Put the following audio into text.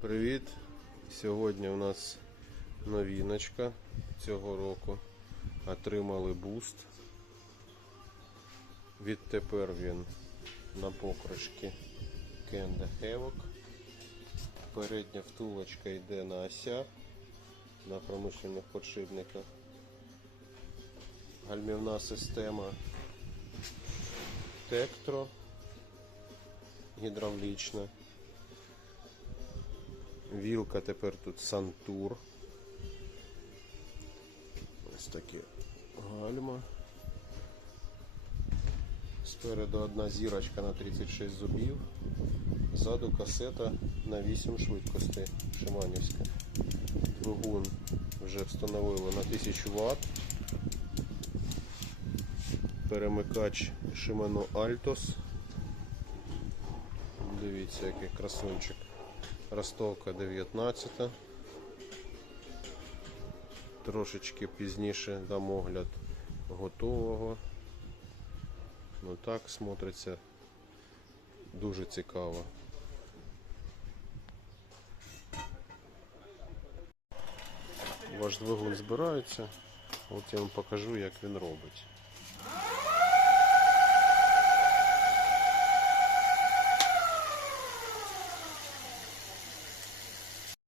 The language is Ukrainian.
Привіт! Сьогодні у нас новіночка цього року. Отримали буст. Відтепер він на покришки Кенда Havoc. Передня втулочка йде на осях на промишлених подшипниках. Гальмівна система Tektro гідравлічна. Вілка тепер тут Сантур. Ось такі гальма. Спереду одна зірочка на 36 зубів. Ззаду касета на 8 швидкостей Шиманівська. Двигун вже встановили на 1000 Вт. Перемикач Shimano Altos. Дивіться, який красунчик. Ростовка 19. Трошечки пізніше дам огляд готового. Ну так смотриться дуже цікаво. Ваш двигун збирається. От я вам покажу, як він робить.